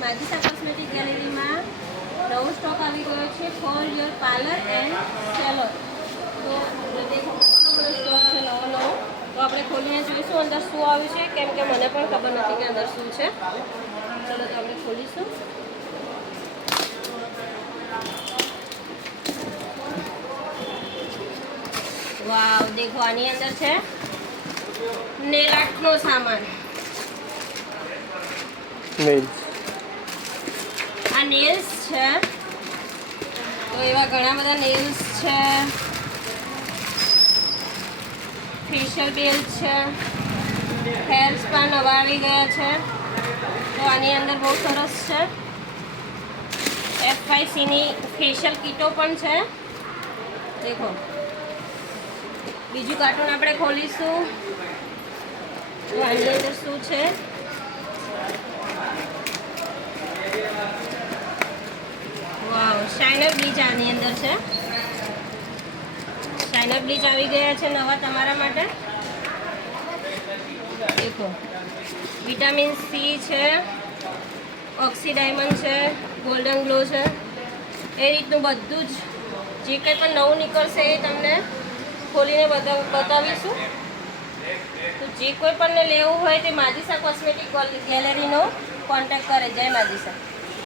માજીસા cosmetic ગેલેરીમાં નવો stock આવી ગયો છે for your parlour and salon. તો દેખો કેટલો બધો સ્ટોક છે નવો. તો આપણે ખોલીને જોઈશું અંદર શું આવ્યું છે, કેમ કે મને પણ ખબર નથી કે અંદર શું છે. ચલો તો આપણે ખોલીશું. વાવ, દેખો આની અંદર છે નેલ આર્ટનો સામાન. આ નેલ્સ છે. તો એવા ઘણા બધા નેલ્સ છે, ફેશિયલ બેલ્ટ છે, હેર સ્પા નવા આવી ગયા છે. તો આની અંદર બહુ સરસ છે. FYCની ફેશિયલ કીટો પણ છે. દેખો બીજું કાર્ટૂન આપણે ખોલીશું. તો આની અંદર શું છે? વાવ, શાઇનર બ્લીચ આની અંદર છે. શાઇનર બ્લીચ આવી ગયા છે નવા તમારા માટે. દેખો વિટામિન સી છે, ઓક્સી ડાયમંડ છે, ગોલ્ડન ગ્લો છે. એ રીતનું બધું જ જે કંઈ પણ નવું નીકળશે એ તમને ખોલીને બતાવીશું. તો જે કોઈ પણને લેવું હોય તે માજીસા કોસ્મેટિક ગેલેરીનો કોન્ટેક્ટ કરે. જય માજીસા.